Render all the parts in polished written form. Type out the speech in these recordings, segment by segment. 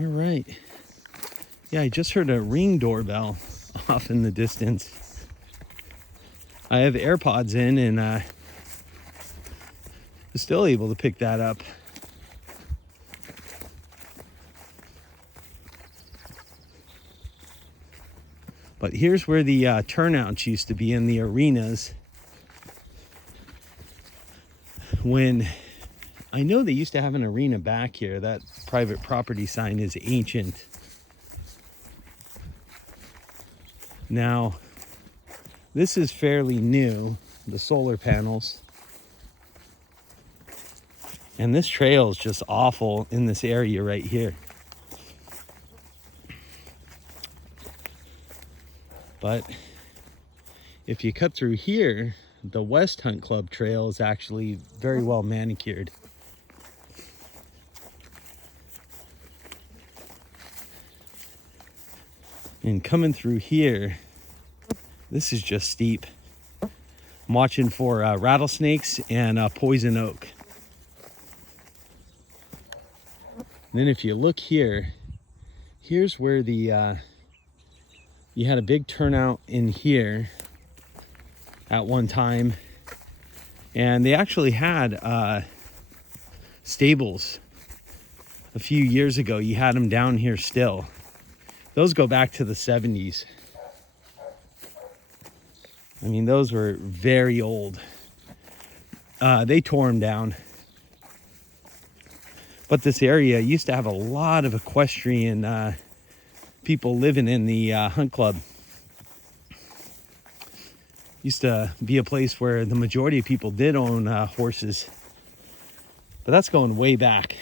All right. Yeah, I just heard a Ring doorbell off in the distance. I have AirPods in and was still able to pick that up. But here's where the turnouts used to be in the arenas. When I know they used to have an arena back here. That private property sign is ancient. Now, this is fairly new, the solar panels. And this trail is just awful in this area right here. But if you cut through here, the West Hunt Club trail is actually very well manicured. And coming through here, this is just steep. I'm watching for rattlesnakes and poison oak. And then if you look here, here's where the you had a big turnout in here at one time, and they actually had stables a few years ago. You had them down here still. Those go back to the 70s. I mean, those were very old. They tore them down. But this area used to have a lot of equestrian people living in the hunt club. Used to be a place where the majority of people did own horses. But that's going way back.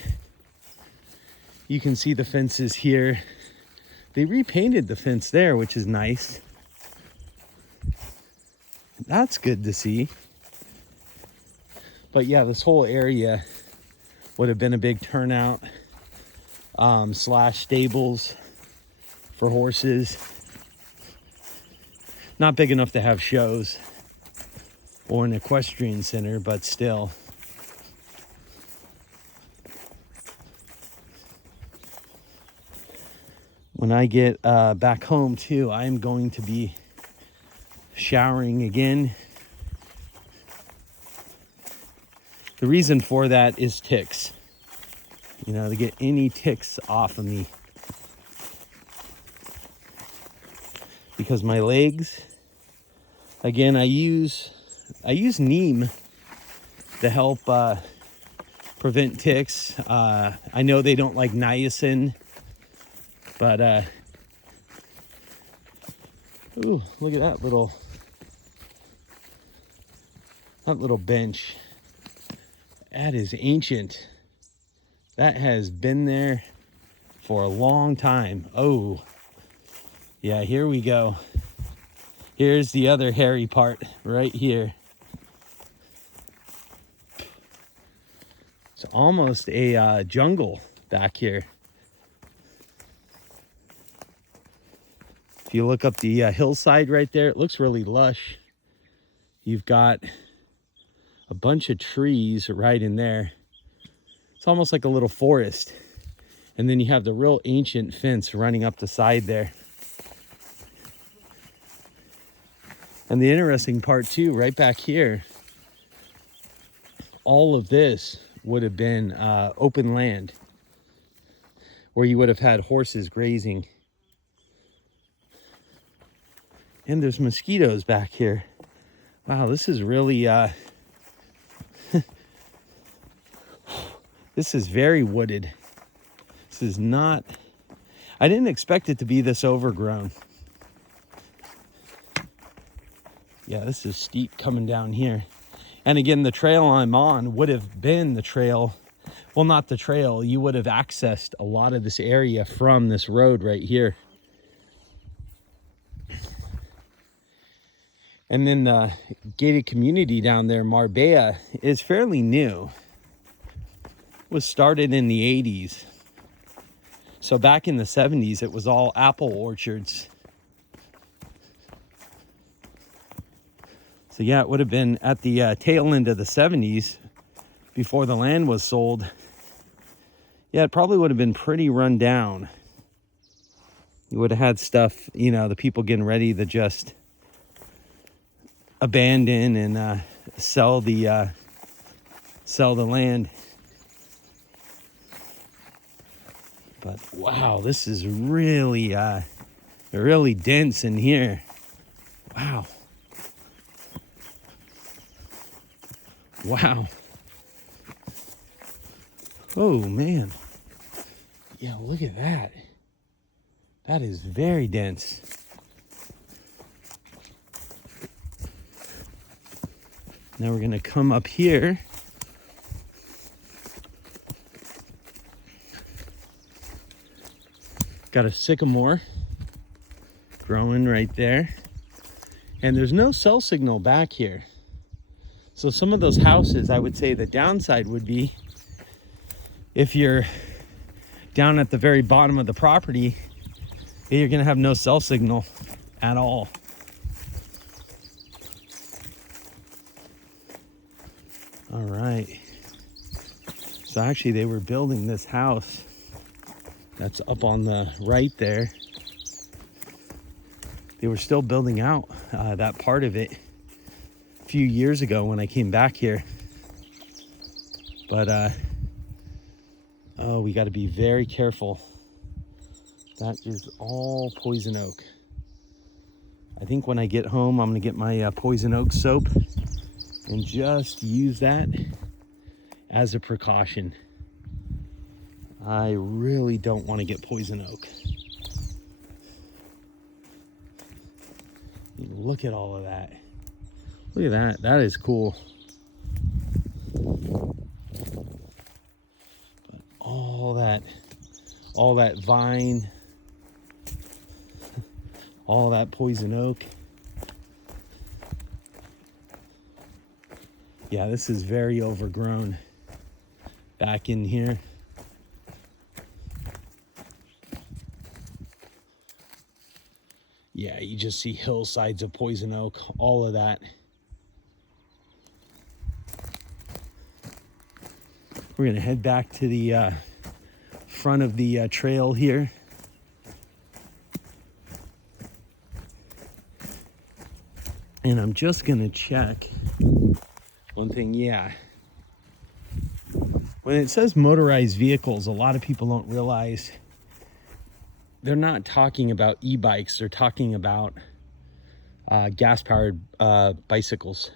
You can see the fences here. They repainted the fence there, which is nice. That's good to see. But yeah, this whole area would have been a big turnout slash stables for horses. Not big enough to have shows or an equestrian center, but still. When I get back home too, I'm going to be showering again. The reason for that is ticks. You know, to get any ticks off of me. Because my legs, again, I use neem to help prevent ticks. I know they don't like niacin, but ooh, look at that little bench. That is ancient. That has been there for a long time. Oh, yeah, here we go. Here's the other hairy part right here. It's almost a jungle back here. If you look up the hillside right there, it looks really lush. You've got a bunch of trees right in there. It's almost like a little forest. And then you have the real ancient fence running up the side there. And the interesting part too, right back here, all of this would have been open land where you would have had horses grazing. And there's mosquitoes back here. Wow, this is really, this is very wooded. This is not, I didn't expect it to be this overgrown. Yeah, this is steep coming down here. And again, the trail I'm on would have been the trail. Well, not the trail. You would have accessed a lot of this area from this road right here. And then the gated community down there, Marbella, is fairly new. It was started in the 80s. So back in the 70s, it was all apple orchards. So yeah, it would have been at the tail end of the 70s, before the land was sold. Yeah, it probably would have been pretty run down. You would have had stuff, you know, the people getting ready to just abandon and sell the land. But wow, this is really really dense in here. Wow. Wow. Oh man. Yeah, look at that. That is very dense. Now we're gonna come up here. Got a sycamore growing right there. And there's no cell signal back here. So some of those houses, I would say the downside would be if you're down at the very bottom of the property, you're gonna have no cell signal at all. All right. So actually they were building this house that's up on the right there. They were still building out that part of it a few years ago when I came back here. But oh, we got to be very careful. That is all poison oak. I think when I get home, I'm gonna get my poison oak soap and just use that as a precaution. I really don't want to get poison oak. Look at all of that. Look at that. That is cool. But all that vine, all that poison oak. Yeah, this is very overgrown back in here. Yeah, you just see hillsides of poison oak, all of that. We're gonna head back to the front of the trail here. And I'm just gonna check one thing. Yeah, when it says motorized vehicles, a lot of people don't realize they're not talking about e-bikes. They're talking about gas-powered bicycles.